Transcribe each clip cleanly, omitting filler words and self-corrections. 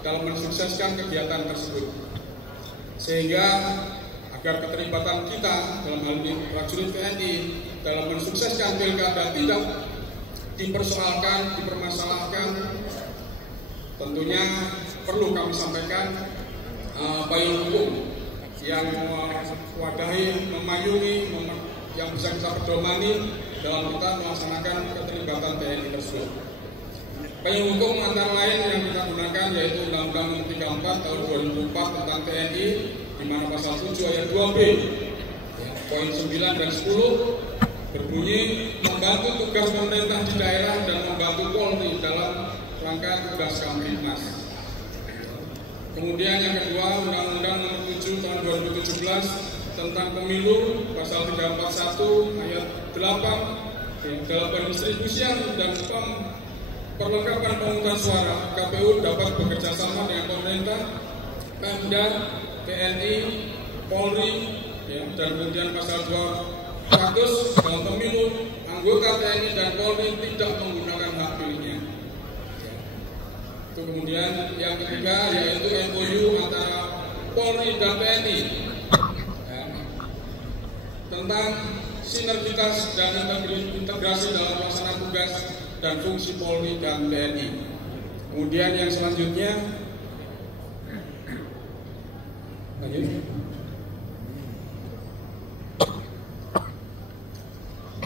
dalam mensukseskan kegiatan tersebut. Sehingga agar keterlibatan kita dalam hal ini prajurit TNI dalam mensukseskan pilkada tidak dipersoalkan, dipermasalahkan, tentunya perlu kami sampaikan payung hukum yang mewadahi, memayungi, yang bisa kita pedomani dalam kita melaksanakan keterlibatan TNI tersebut. Payung hukum antara lain yang kita gunakan yaitu Undang-Undang Nomor 34 Tahun 2004 tentang TNI, di mana pasal 7 ayat 2B, poin 9 dan 10 berbunyi membantu tugas pemerintah di daerah dan membantu Polri dalam rangka tugas Kamtibmas. Kemudian yang kedua, Undang-Undang Nomor 7 Tahun 2017 tentang Pemilu, pasal 341 ayat 8, dalam pendistribusian dan perlengkapan pemungutan suara, KPU dapat bekerja sama dengan pemerintah, Pemda, TNI, Polri, dan kemudian pasal 200 dalam pemilu, anggota TNI dan Polri tidak menggunakan hak pilihnya. Itu kemudian yang ketiga yaitu MOU antara Polri dan TNI tentang sinergitas dan integrasi dalam pelaksanaan tugas dan fungsi Polri dan TNI. Kemudian yang selanjutnya,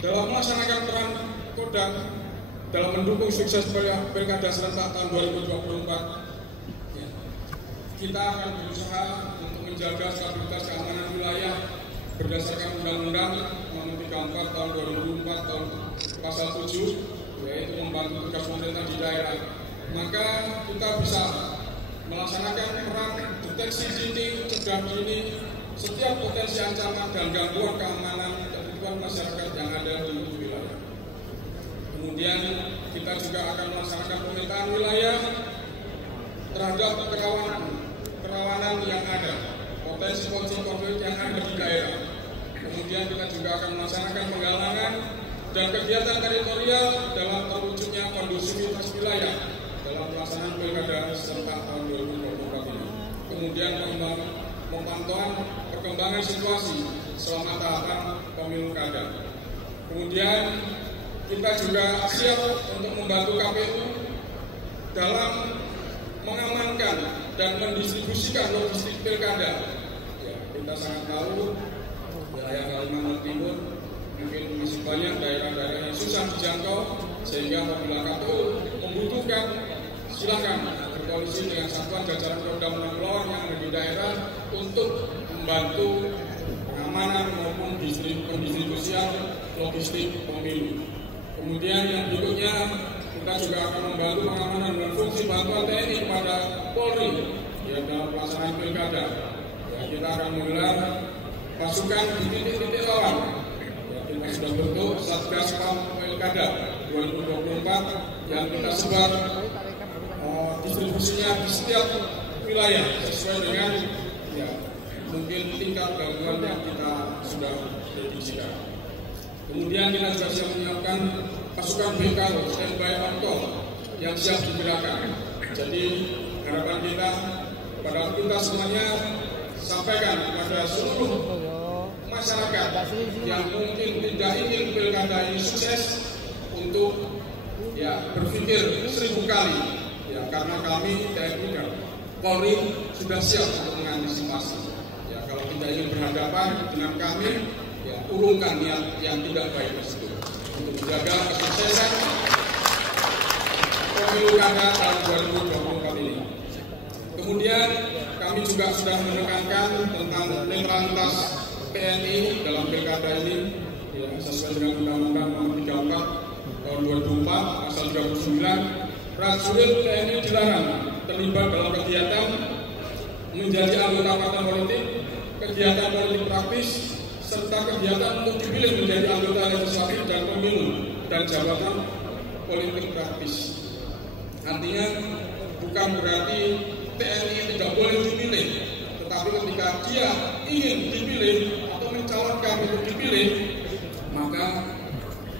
dalam melaksanakan peran Kodak dalam mendukung sukses Pilkada serentak tahun 2024, kita akan berusaha untuk menjaga stabilitas keamanan wilayah berdasarkan Undang-Undang Nomor 34 Tahun 2004 tahun pasal 7, yaitu membantu tugas pemerintah di daerah. Maka kita bisa melaksanakan peran deteksi dini, cegah dini setiap potensi ancaman dan gangguan keamanan kehidupan masyarakat yang ada di wilayah. Kemudian kita juga akan melaksanakan pemetaan wilayah terhadap kerawanan yang ada, potensi konflik yang ada di daerah. Kemudian kita juga akan melaksanakan penggalangan dan kegiatan teritorial dalam terwujudnya kondusivitas wilayah dalam pelaksanaan pilkada serentak tahun 2024 ini. Kemudian pemantauan perkembangan situasi selama tahapan pemilu kada. Kemudian kita juga siap untuk membantu KPU dalam mengamankan dan mendistribusikan logistik pilkada. Kita sangat tahu wilayah Kalimantan Timur mungkin masih banyak daerah-daerah yang susah dijangkau, sehingga apabila KPU membutuhkan, silakan berkoalisi dengan satuan jajaran Polda Metro yang ada di daerah untuk membantu pengamanan maupun pendistribusian logistik pemilu. Kemudian yang berikutnya, kita juga akan membantu pengamanan dan fungsi bantuan TNI kepada Polri dalam pelaksanaan pilkada. Kita akan menggelar pasukan di titik-titik rawan. Kita sudah bentuk Satgas PAM Pilkada 2024 yang kita sebar distribusinya di setiap wilayah sesuai dengan mungkin tingkat gangguan yang kita sudah prediksikan. Kemudian kita juga siap menyiapkan pasukan BKO standby on call yang siap digerakkan. Jadi harapan kita kepada kita semuanya, sampaikan kepada seluruh masyarakat yang mungkin tidak ingin pilkada ini sukses untuk berpikir 1000 kali, karena kami TNI dan Polri sudah siap untuk mengantisipasi. Kalau kita ingin berhadapan dengan kami, urungkan niat yang tidak baik tersebut untuk menjaga kesuksesan pemilu kada tahun 2024 ini. Kemudian kami juga sudah menekankan tentang netralitas TNI dalam pilkada ini, sesuai dengan Undang-Undang Nomor 34 Tahun 2004 Pasal 39, prajurit TNI dilarang terlibat dalam kegiatan menjadi anggota partai politik, kegiatan politik praktis, serta kegiatan untuk dipilih menjadi anggota legislatif dan pemilu dan jabatan politik praktis. Artinya bukan berarti TNI tidak boleh dipilih, tetapi ketika dia ingin dipilih atau mencalonkan untuk dipilih, maka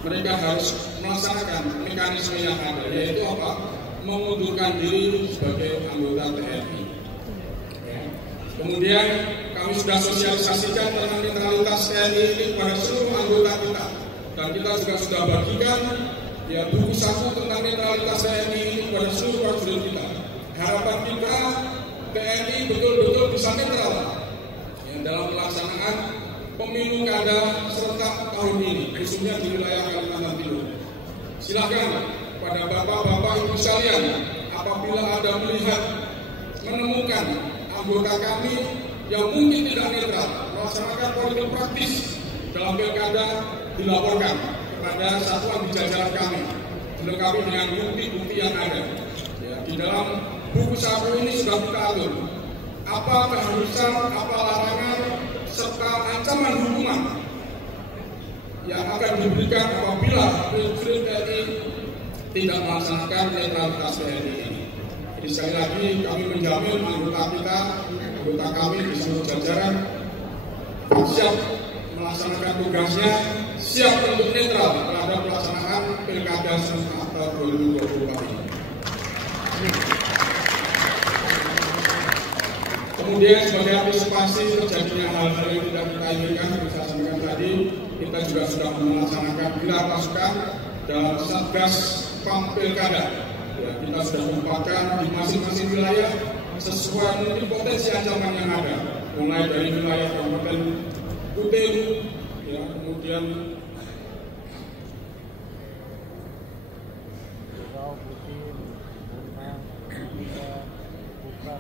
mereka harus melaksanakan mekanisme yang ada, yaitu apa? Mengundurkan diri sebagai anggota TNI. Kemudian kami sudah sosialisasikan tentang netralitas TNI ini kepada seluruh anggota kita, dan kita juga sudah bagikan ya buku saku tentang netralitas TNI ini kepada seluruh prajurit kita. Harapan kita TNI betul-betul bisa netral ya, dalam pelaksanaan pemilu kada serentak tahun ini, khususnya di wilayah Kalimantan Timur. Silakan pada bapak-bapak ibu sekalian, apabila Anda melihat menemukan anggota kami yang mungkin tidak netral melaksanakan politik praktis dalam pilkada, dilaporkan kepada satuan di jajaran kami, dilengkapi dengan bukti-bukti yang ada. Ya, di dalam buku saku ini sudah kita atur apa keharusan, apa larangan, serta ancaman hukuman yang akan diberikan apabila prajurit TNI tidak melaksanakan netralitas TNI ini. Jadi sekali lagi kami menjamin anggota kami di seluruh jajaran siap melaksanakan tugasnya, siap untuk netral terhadap pelaksanaan pilkada serentak 2024 ini. Kemudian sebagai antisipasi terjadinya hal-hal yang tidak kita inginkan, seperti saya sampaikan tadi, kita juga sudah melaksanakan gelar pasukan dalam Satgas PAM Pilkada. Ya, kita sudah tempatkan di masing-masing wilayah sesuai mungkin potensi ancaman yang ada, mulai dari wilayah Kabupaten Kutim, ya, kemudian Pulau Kutim, Bunang, Buka,